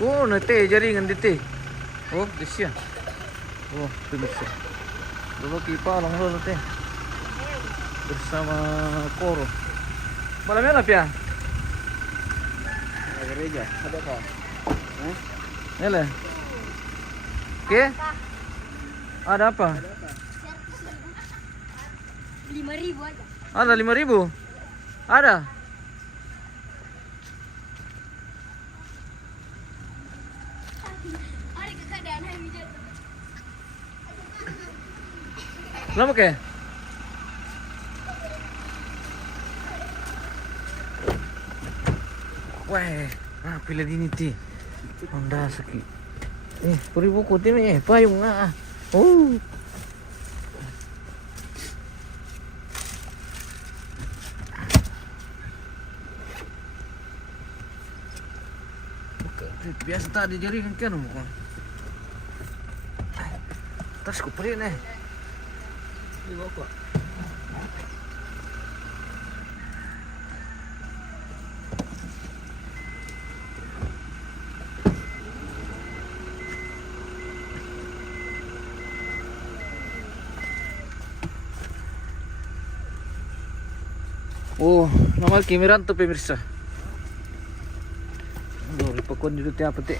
Oh, nete jaringan dete. Oh, disya. Oh, pemirsa. Dulu kipa lang dulu teh. Bersama Koro. Malamnya lah ya? Gereja, ada apa? Nela. Oke? Ada apa? 5.000 aja. Ada 5.000? Ada? Ada keadaan hari ini. Lama ke? Weh, pilih ini ti. Honda sakit. Puri buku ti payung na. Oh. Biasa tadi jaringan kan mo. Tas ko pa rin Di bawah kok. Oh, normal kimiran tuh pemirsa. Aduh, ipakon dito tiap peti.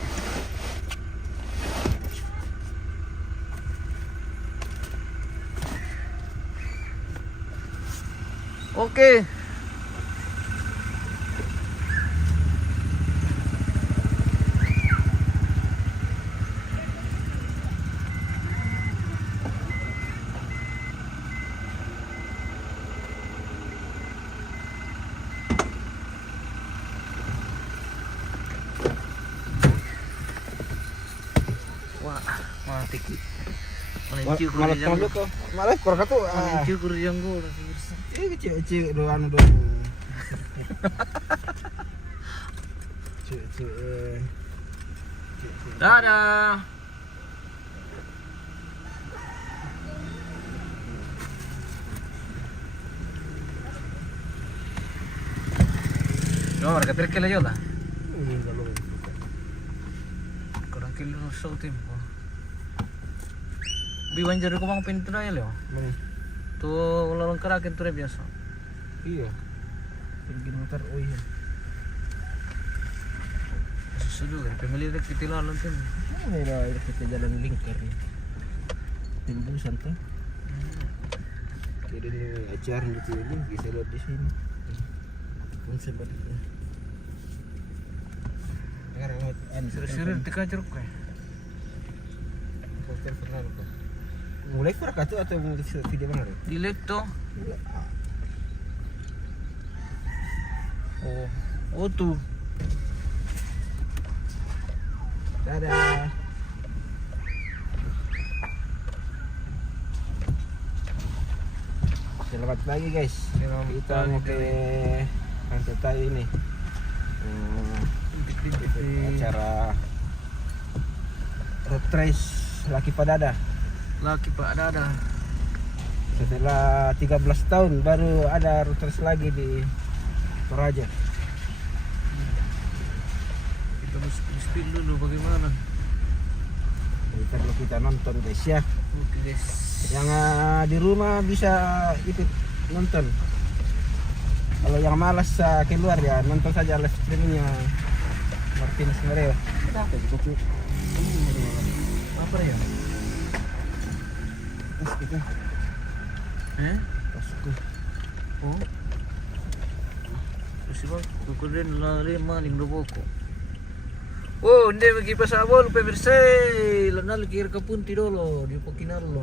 Oke. Wah, mati ki. Malah tanggung kok. Malah korka tuh. Cukur yang gue pemirsa. Cewek doang dong. Cewek. Dadah. No, mereka terkela yo lah. Kurang kilo no show tim. Biwan jadi ko bang pintura ya lo. Mana? Tuh ulang kerakin tuh biasa. Iya. Pergi motor oh iya. Sudah kan pemilih dek kitilalan tim. Ini lah kita jalan lingkar nih. Tembusan tuh. Jadi ini acara di sini bisa lihat di sini. Pun sebaliknya. Sekarang Sering tika jeruk kayak. Poster pernah kok. Mulai kurang atau video mana? Di laptop. Oh tuh. Dadah. Selamat pagi guys. Kita mau ke Pantai Tai ini. Acara road race Laki Padada. Laki Pak Dada. Setelah 13 tahun baru ada road race lagi di Toraja. Kita mesti speed dulu bagaimana? Jadi kalau kita nonton guys ya. Oke guys. Yang di rumah bisa ikut nonton. Kalau yang malas keluar ya nonton saja live streamingnya Martinez Mereo. Apa itu? Apa ya? Terus kita masuk. Oh. Terus bang, kukurin lari maling luboko. Oh, hindi magkipasabol pemirsa. Lanal kira ka punti dolo, di pakinar lo.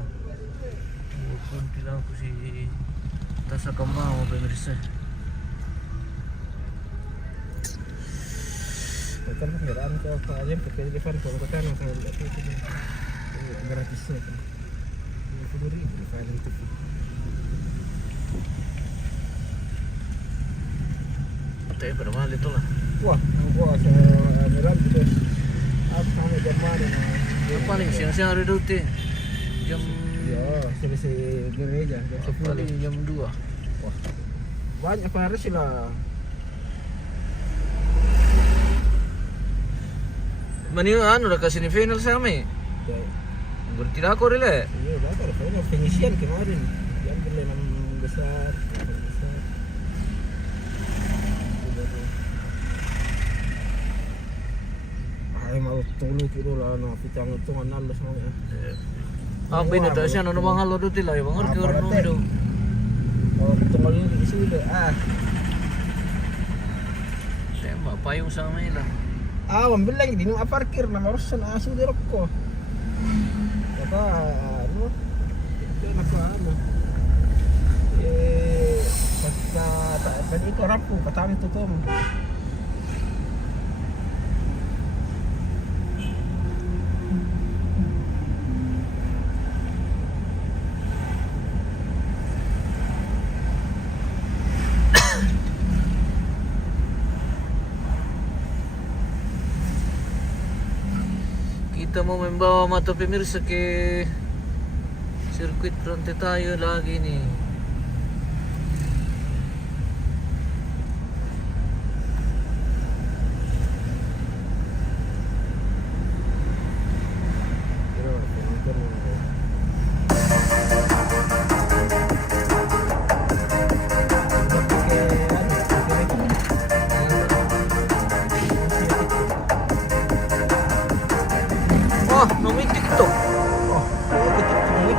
Punti lang ko si tasa kamao pemirsa. Betul kendaraan ke aja pakai Jepang kalau ke sana saya lihat itu gratisnya kan. 20.000 kali itu. Tapi pada mahal itu lah. Wah, gua saya berat gitu. Apa sama jam mana? Yang paling siang-siang ada dulu teh. Jam Ya, selesai gereja jam 10. paling jam 2. Wah. Banyak Paris lah. Mani ano udah kasih ni final sama. Berarti aku rile. Iya, bakar. Soalnya penyisian kemarin. Yang beli 6 besar, 6 besar. Ay, mau tulu kilo lah, na pitang itu nganal sama ya. Ang pinata siya no mga halo do tila yung mga kiro no do. Oh, tunggal ini di sini deh. Sema payung sa nila. Mambil lagi di nung parkir na marusan asu di rokko. Kata ano? Itu ano? Pati ito rapo, patami to to. Kita mau membawa mata pemirsa ke sirkuit Fronte tayo lagi nih. Wah, nomitik itu. Oh, betul.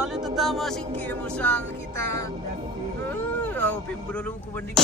Nauli tama singki mo sa kita. Pimbro ko banding.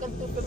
kan tuh.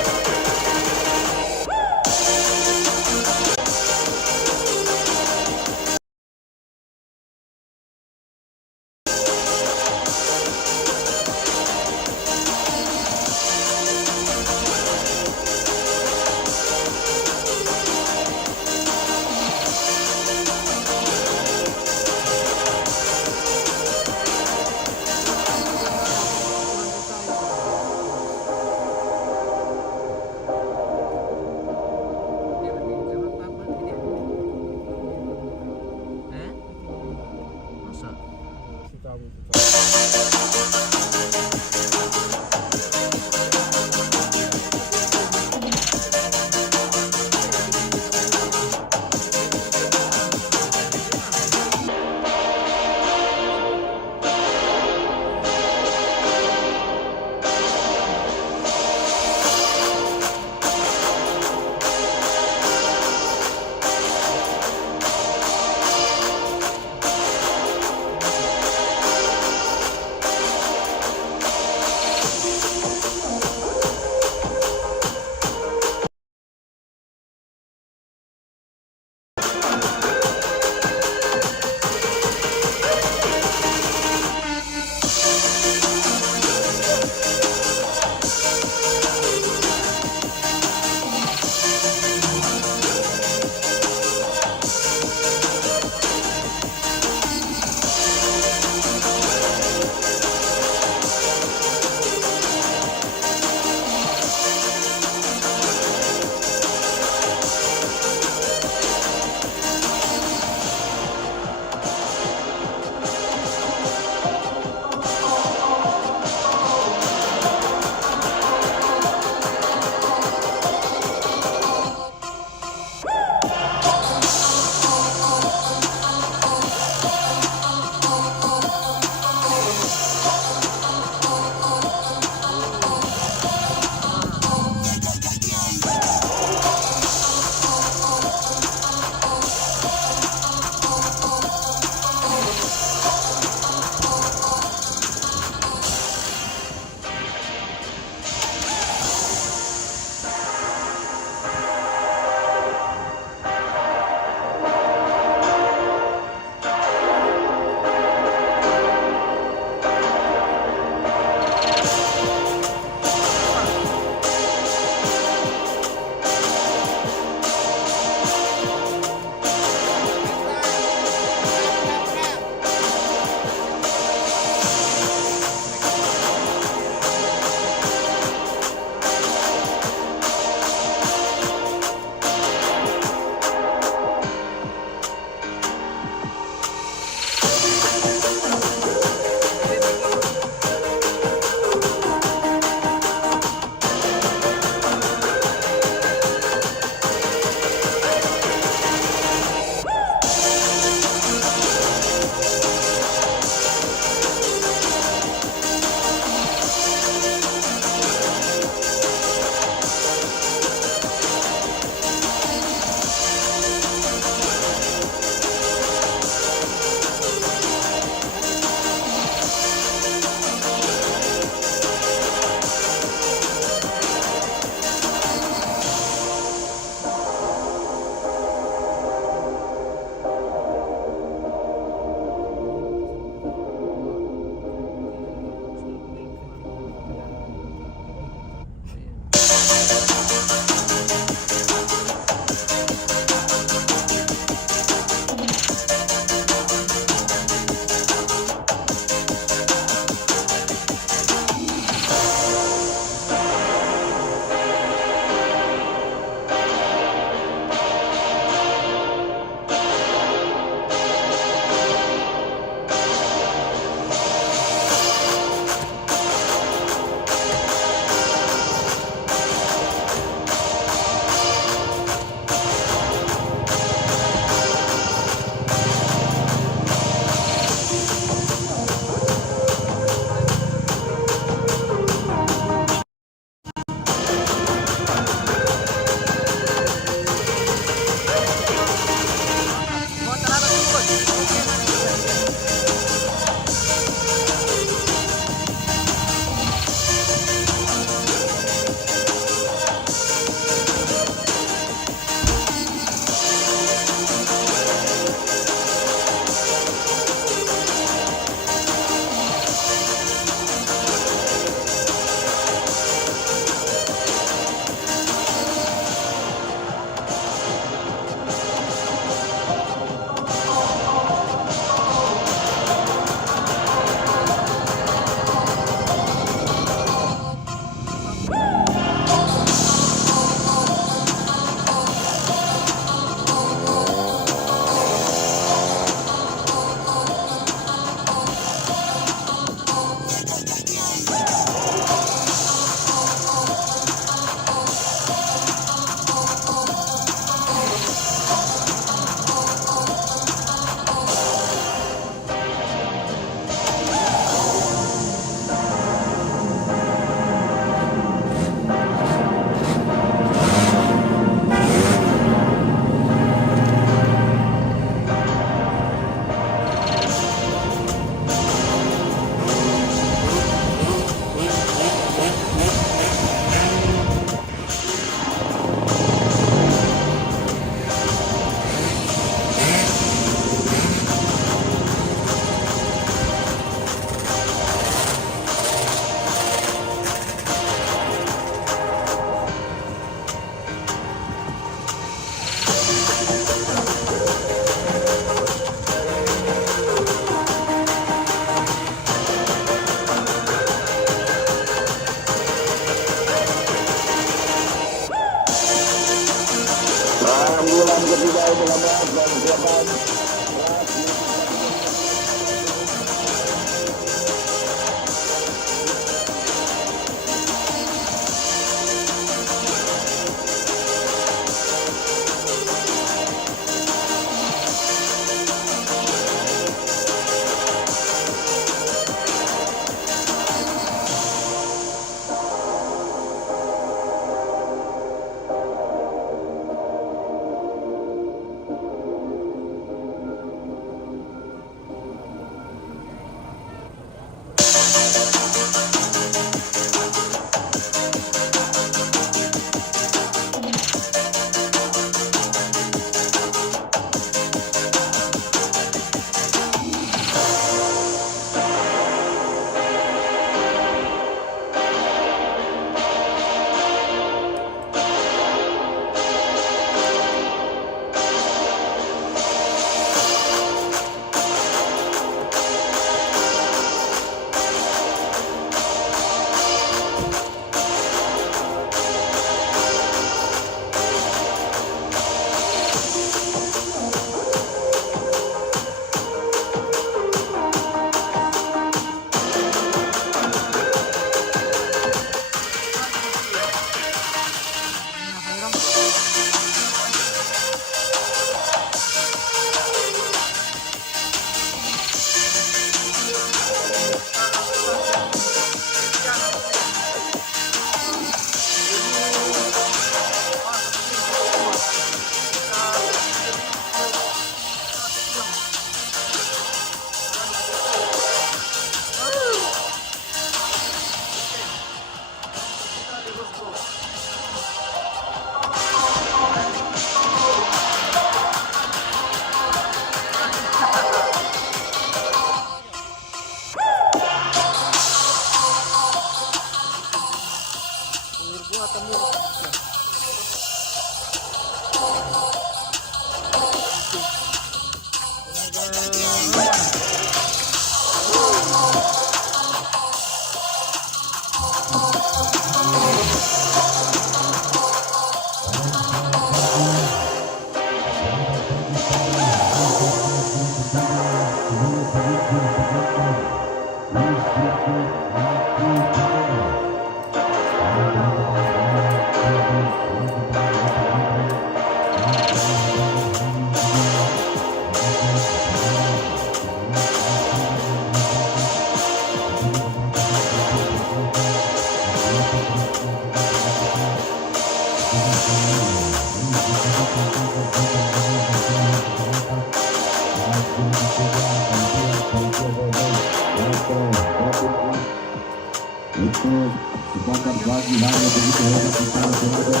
Untuk sepakat bagi hanya begitu ya kita berada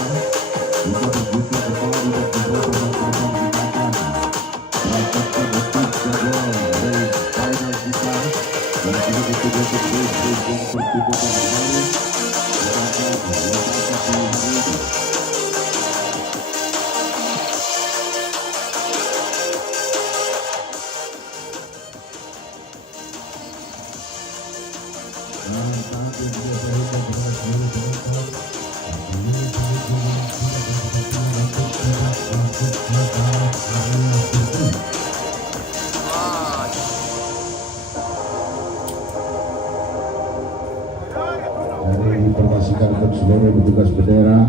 kita begitu kepala di beberapa pertandingan kita akan melakukan detik kedua dari final kita dan kita betul-betul yang tertutup kembali kita akan melakukan hari ini. Diinformasikan untuk seluruh petugas bendera,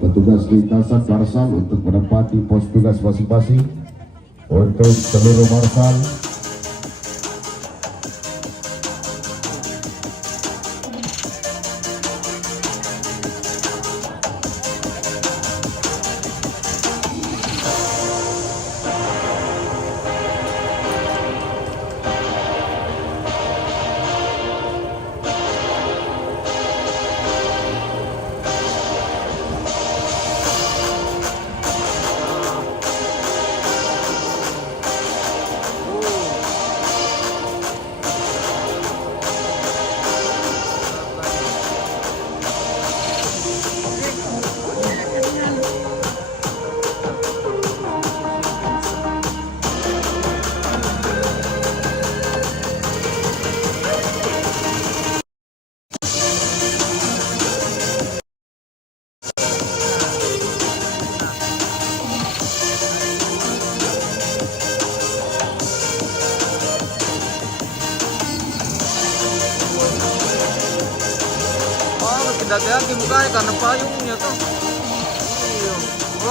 petugas lintasan marsal untuk menempati pos tugas masing-masing. Untuk seluruh marsal, daging mukanya karena payungnya tuh. Iya.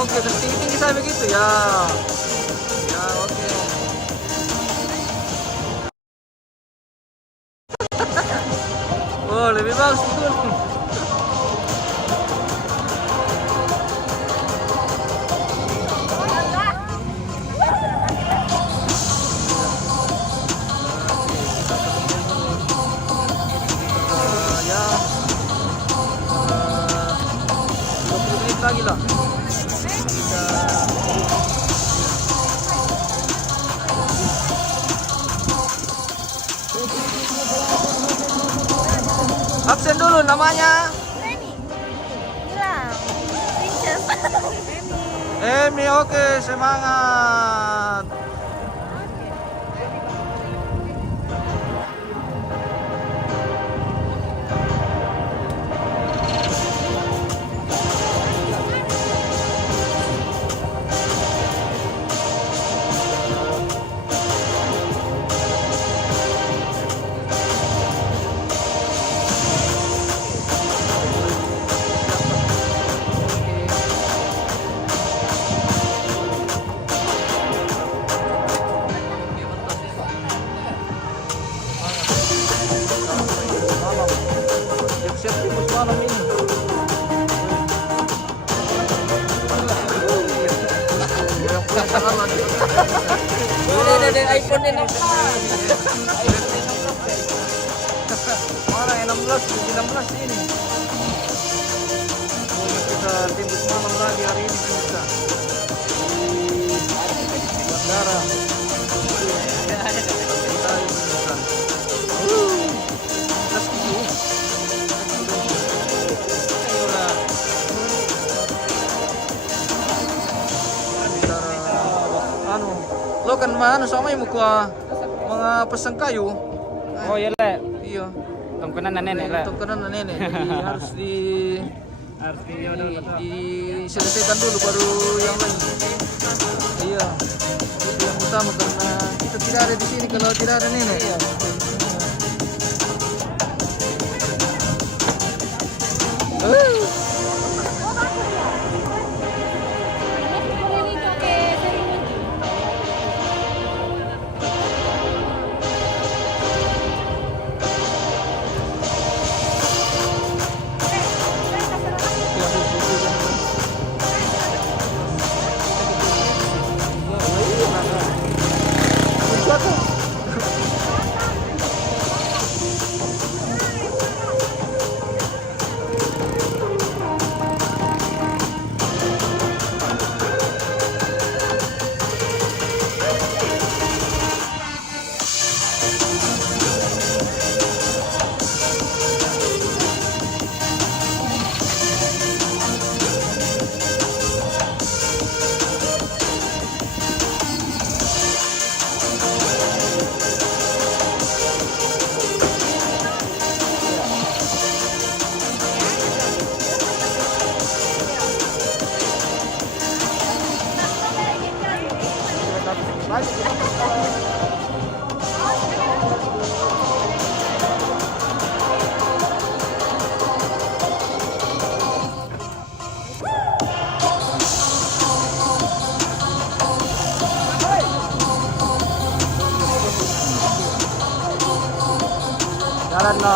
Oke, terus tinggi-tinggi saya begitu ya. Ya, oke. Oh, lebih bagus betul. Lagi lah. Absen dulu namanya. Emi, oke, semangat. Ada iPhone 16. Mana 16 ini? Kita timbus malam lagi hari ini kita di bandara. Lo kan mana sama yung mga pasang kayu. Oh iya le. Iya. Tongkonan na nenek le. Tongkonan na nenek. Jadi harus diselesaikan dulu baru yang lain. Iya. Itu yang utama karena kita tidak ada di sini kalau tidak ada nenek. Iya. Jalan no.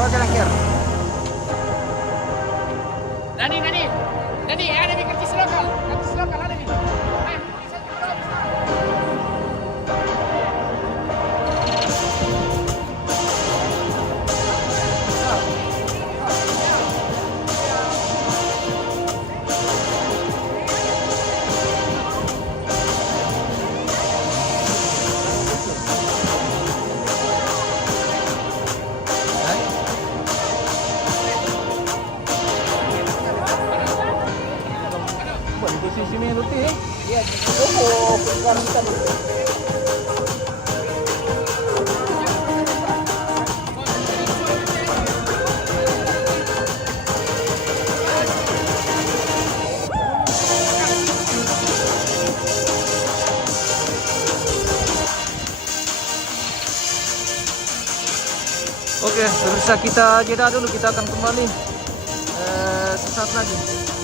Oh, jalan kiri. Dani, ada di kartis lokal ada nih. Bisa juga bisa. Buat posisi Meruti. Iya, oh, bukan. Oke, pemirsa kita jeda dulu, kita akan kembali sesaat lagi.